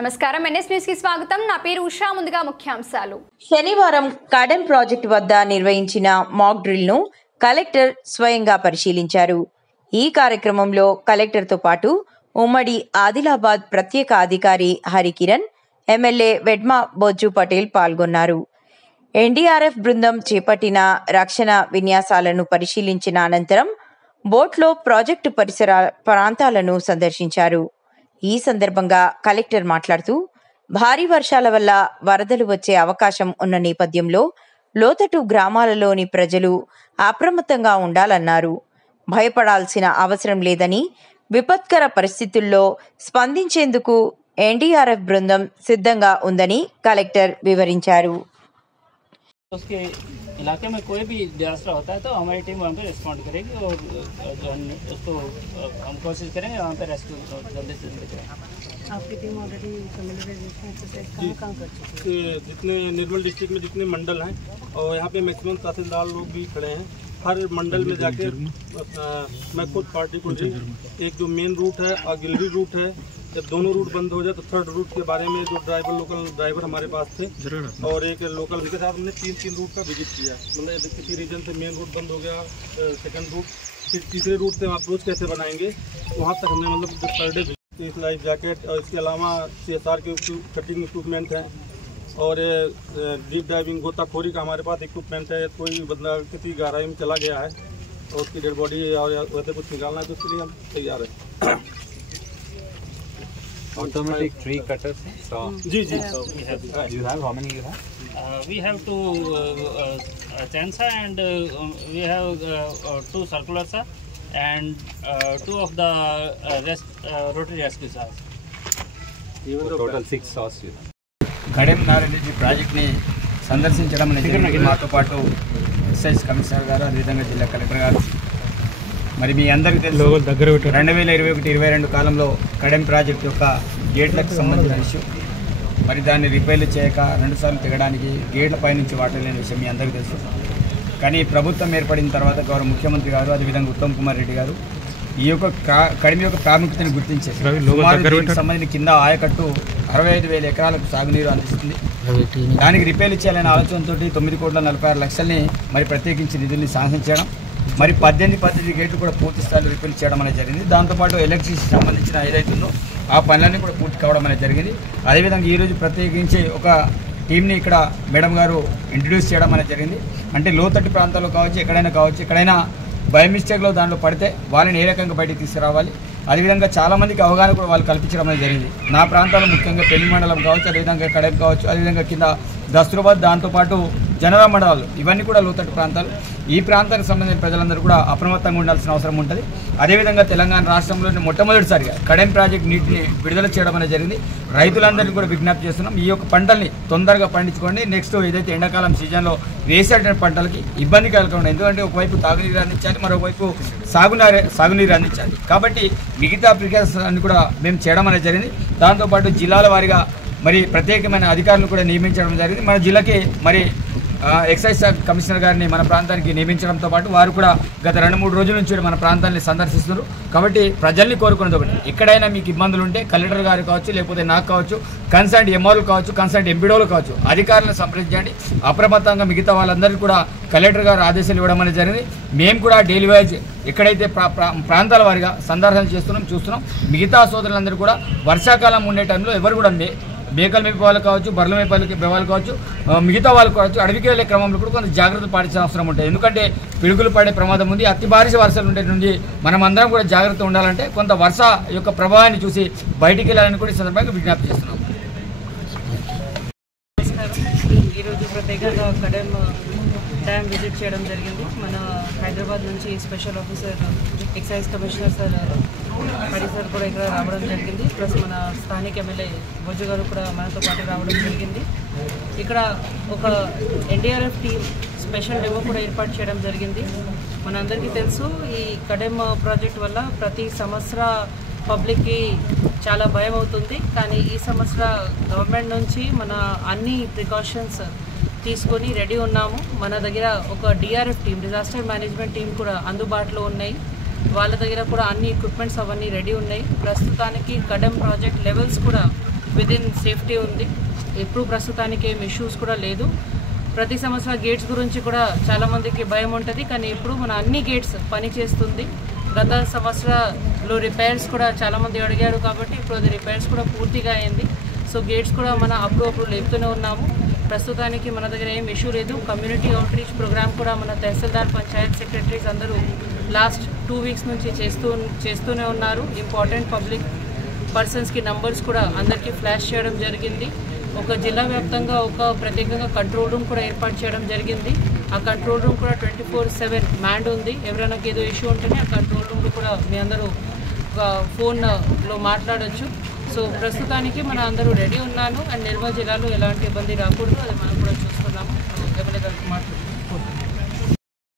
నమస్కారం NS news కి స్వాగతం. నా పేరు ఉషా. ముందుగా ముఖ్యాంశాలు. శనివారం కడెం ప్రాజెక్టు వద్ద నిర్వహించిన మాక్ డ్రిల్ ను కలెక్టర్ స్వయంగా పరిశీలించారు. ఈ కార్యక్రమంలో కలెక్టర్తో పాటు ఉమ్మడి ఆదిలాబాద్ ప్రత్యేక అధికారి హరికిరణ్, ఎమ్మెల్యే వెడ్మా బొజ్జు పటేల్ పాల్గొన్నారు. ఎన్డీఆర్ఎఫ్ బృందం చేపట్టిన రక్షణ విన్యాసాలను పరిశీలించిన అనంతరం బోట్లో ప్రాజెక్టు పరిసర ప్రాంతాలను సందర్శించారు. ఈ సందర్భంగా కలెక్టర్ మాట్లాడుతూ, భారీ వర్షాల వల్ల వరదలు వచ్చే అవకాశం ఉన్న నేపథ్యంలో లోతట్టు గ్రామాలలోని ప్రజలు అప్రమత్తంగా ఉండాలన్నారు. భయపడాల్సిన అవసరం లేదని, విపత్కర పరిస్థితుల్లో స్పందించేందుకు ఎన్డీఆర్ఎఫ్ బృందం సిద్ధంగా ఉందని కలెక్టర్ వివరించారు. उसके इलाके में कोई भी डिजास्टर होता है तो हमारी टीम वहाँ पे रिस्पॉन्ड करेगी और उसको हम कोशिश करेंगे वहाँ पे रेस्क्यू जल्दी से जल्दी करें। आपकी टीम ऑलरेडी कम्युनिटी एक्सरसाइज कहाँ कर चुकी है? जितने निर्मल डिस्ट्रिक्ट में जितने मंडल हैं और यहाँ पे मैक्सिमम तहसीलदार लोग भी खड़े हैं, हर मंडल में जाके मैं खुद पार्टी को एक जो मेन रूट है और गिलरी रूट है, जब दोनों रूट बंद हो जाए तो थर्ड रूट के बारे में जो लोकल ड्राइवर हमारे पास थे और एक लोकल, उनके साथ हमने तीन रूट का विजिट किया. मतलब किसी रीजन से मेन रूट बंद हो गया, सेकंड रूट, फिर तीसरे रूट से हम अप्रोच कैसे बनाएंगे वहाँ तक हमने मतलब पर डे इस लाइफ जैकेट और इसके अलावा CSR के कटिंग इक्विपमेंट हैं और डीप डाइविंग गोताखोरी का हमारे पास इक्विपमेंट है. कोई बंदा किसी गहराई में चला गया है और उसकी डेड बॉडी और वैसे कुछ निकालना है तो उसके लिए हम तैयार हैं. Automatic tree cutters. So ji you have how many you have? We have two Chensa and we have two circular sir and two of the rotary rescue sir. Total 6 saws you have. Kadem Narayana Reddy ప్రాజెక్ట్ని సందర్శించడం అనేది మాతో పాటు excise commissioner గారు, అదేవిధంగా జిల్లా collector గారు. మరి మీ అందరికీ తెలుసు 2021-22 కాలంలో కడెం ప్రాజెక్ట్ యొక్క గేట్లకు సంబంధించిన ఇష్యూ, మరి దాన్ని రిపేర్లు చేయక 2 సార్లు తెగడానికి గేట్ల పైనుంచి వాటర్ లేని విషయం మీ అందరికీ తెలుసు. కానీ ప్రభుత్వం ఏర్పడిన తర్వాత గౌరవ ముఖ్యమంత్రి గారు, అదేవిధంగా ఉత్తమ్ కుమార్ రెడ్డి గారు ఈ యొక్క కడెం యొక్క ప్రాముఖ్యతను గుర్తించేసి దీనికి సంబంధించిన కింద ఆయకట్టు 65,000 ఎకరాలకు సాగునీరు అందిస్తుంది. దానికి రిపేర్లు చేయాలనే ఆలోచనతో 9,46,00,000ని మరి ప్రత్యేకించి నిధుల్ని శాంక్షన్ చేయడం, మరి 18 గేట్లు కూడా పూర్తి స్థాయిలో రిపేర్ చేయడం అనేది జరిగింది. దాంతోపాటు ఎలక్ట్రిసిటీ సంబంధించిన ఏదైతుందో ఆ పనులన్నీ కూడా పూర్తి కావడం అనేది జరిగింది. అదేవిధంగా ఈరోజు ప్రత్యేకించి ఒక టీంని ఇక్కడ మేడం గారు ఇంట్రడ్యూస్ చేయడం అనేది జరిగింది. అంటే లోతట్టు ప్రాంతాల్లో కావచ్చు, ఎక్కడైనా బై మిస్టేక్లో దాంట్లో పడితే వాళ్ళని ఏ రకంగా బయటికి తీసుకురావాలి, అదేవిధంగా చాలామందికి అవగాహన కూడా వాళ్ళు కల్పించడం అనేది జరిగింది. నా ప్రాంతాల్లో ముఖ్యంగా పెళ్లి మండలం కావచ్చు, అదేవిధంగా కడెం కావచ్చు, అదేవిధంగా కింద దస్తూరాబాద్, దాంతోపాటు జనరా మండలాలు, ఇవన్నీ కూడా లోతట్టు ప్రాంతాలు. ఈ ప్రాంతానికి సంబంధించిన ప్రజలందరూ కూడా అప్రమత్తంగా ఉండాల్సిన అవసరం ఉంటుంది. అదేవిధంగా తెలంగాణ రాష్ట్రంలోని మొట్టమొదటిసారిగా కడెం ప్రాజెక్ట్ నీటిని విడుదల చేయడం అనేది జరిగింది. రైతులందరికీ కూడా విజ్ఞప్తి చేస్తున్నాం, ఈ యొక్క పంటల్ని తొందరగా పండించుకోండి. నెక్స్ట్ ఏదైతే ఎండాకాలం సీజన్లో వేసేట పంటలకి ఇబ్బంది కలగకుండా, ఎందుకంటే ఒకవైపు తాగునీరు అందించాలి, మరోవైపు సాగునీరు అందించాలి. కాబట్టి మిగతా ప్రికాషన్స్ అన్ని కూడా మేము చేయడం అనేది జరిగింది. దాంతోపాటు జిల్లాల వారీగా మరి ప్రత్యేకమైన అధికారులు కూడా నియమించడం జరిగింది. మన జిల్లాకి మరి ఎక్సైజ్ శాఖ కమిషనర్ గారిని మన ప్రాంతానికి నియమించడంతో పాటు వారు కూడా గత 2-3 రోజుల నుంచి మన ప్రాంతాన్ని సందర్శిస్తున్నారు. కాబట్టి ప్రజల్ని కోరుకునేది ఒకటి, ఎక్కడైనా మీకు ఇబ్బందులు ఉంటే కలెక్టర్ గారు కావచ్చు, లేకపోతే నాకు కావచ్చు, కన్సర్న్ ఎంఆర్ఓలు కావచ్చు, కన్సర్న్ ఎంపీడోలు కావచ్చు, అధికారులను సంప్రదించండి. అప్రమత్తంగా మిగతా వాళ్ళందరికీ కూడా కలెక్టర్ గారు ఆదేశాలు ఇవ్వడం అనేది జరిగింది. మేము కూడా డైలీ వైజ్ ఎక్కడైతే ప్రాంతాల వారిగా సందర్శన చూస్తున్నాం. మిగతా సోదరులందరూ కూడా వర్షాకాలం ఉండే టైంలో ఎవరు కూడా మేకలు మేపే వాళ్ళు కావచ్చు, బర్రెలు మేపే వాళ్ళు కావచ్చు, మిగతా వాళ్ళు కావచ్చు, అడవికి వెళ్ళే క్రమంలో కూడా కొంత జాగ్రత్త పాటించిన అవసరం ఉంటుంది. ఎందుకంటే పిడుగులు పడే ప్రమాదం ఉంది. అతి భారీ వర్షాలు ఉండే నుండి మనం అందరం కూడా జాగ్రత్త ఉండాలంటే కొంత వర్ష యొక్క ప్రభావాన్ని చూసి బయటికి వెళ్ళాలని కూడా ఈ సందర్భంగా విజ్ఞప్తి చేస్తున్నాం. ఈరోజు ప్రత్యేకంగా కడెం డ్యామ్ విజిట్ చేయడం జరిగింది. మన హైదరాబాద్ నుంచి special officer excise commissioner sir Hari sir కూడా ఇక్కడ రావడం జరిగింది. ప్లస్ మన స్థానిక ఎమ్మెల్యే బొజ్జు గారు కూడా మనతో పాటు రావడం జరిగింది. ఇక్కడ ఒక ఎన్డీఆర్ఎఫ్ టీమ్ స్పెషల్ డెమో కూడా ఏర్పాటు చేయడం జరిగింది. మనందరికీ తెలుసు, ఈ కడెం ప్రాజెక్ట్ వల్ల ప్రతి సంవత్సర పబ్లిక్కి చాలా భయం అవుతుంది. కానీ ఈ సంవత్సర గవర్నమెంట్ నుంచి మన అన్ని ప్రికాషన్స్ తీసుకొని రెడీ ఉన్నాము. మన దగ్గర ఒక DRF team, disaster management team కూడా అందుబాటులో ఉన్నాయి. వాళ్ళ దగ్గర కూడా అన్ని ఎక్విప్మెంట్స్ అవన్నీ రెడీ ఉన్నాయి. ప్రస్తుతానికి కడెం ప్రాజెక్ట్ లెవెల్స్ కూడా విదిన్ సేఫ్టీ ఉంది. ఎప్పుడు ప్రస్తుతానికి ఏం ఇష్యూస్ కూడా లేదు. ప్రతి సంవత్సరం గేట్స్ గురించి కూడా చాలామందికి భయం ఉంటుంది, కానీ ఇప్పుడు మన అన్ని గేట్స్ పనిచేస్తుంది. గత సంవత్సరంలో రిపేర్స్ కూడా చాలామంది అడిగారు కాబట్టి ఇప్పుడు అది రిపేర్స్ కూడా పూర్తిగా అయింది. సో గేట్స్ కూడా మన అప్పుడు లేపుతూనే ఉన్నాము. ప్రస్తుతానికి మన దగ్గర ఏం ఇష్యూ లేదు. కమ్యూనిటీ అవుట్రీచ్ ప్రోగ్రామ్ కూడా మన తహసీల్దార్, పంచాయత్ సెక్రటరీస్ అందరూ లాస్ట్ 2 వీక్స్ నుంచి చేస్తూనే ఉన్నారు. ఇంపార్టెంట్ పబ్లిక్ పర్సన్స్కి నంబర్స్ కూడా అందరికీ ఫ్లాష్ చేయడం జరిగింది. ఒక జిల్లా వ్యాప్తంగా ఒక ప్రత్యేకంగా కంట్రోల్ రూమ్ కూడా ఏర్పాటు చేయడం జరిగింది. ఆ కంట్రోల్ రూమ్ కూడా 24/7 మ్యాన్డ్ ఉంది. ఎవరైనా ఏదో ఇష్యూ ఉంటేనే ఆ కంట్రోల్ రూమ్లో కూడా మీ అందరూ ఫోన్లో మాట్లాడచ్చు. సో ప్రస్తుతానికి మన అందరూ రెడీ ఉన్నాను. అండ్ నిర్మల్ జిల్లాలో ఎలాంటి ఇబ్బంది రాకూడదు, అది మనం కూడా చూస్తున్నాము. ఎవరైనా మాట్లాడుకుంటున్నాం.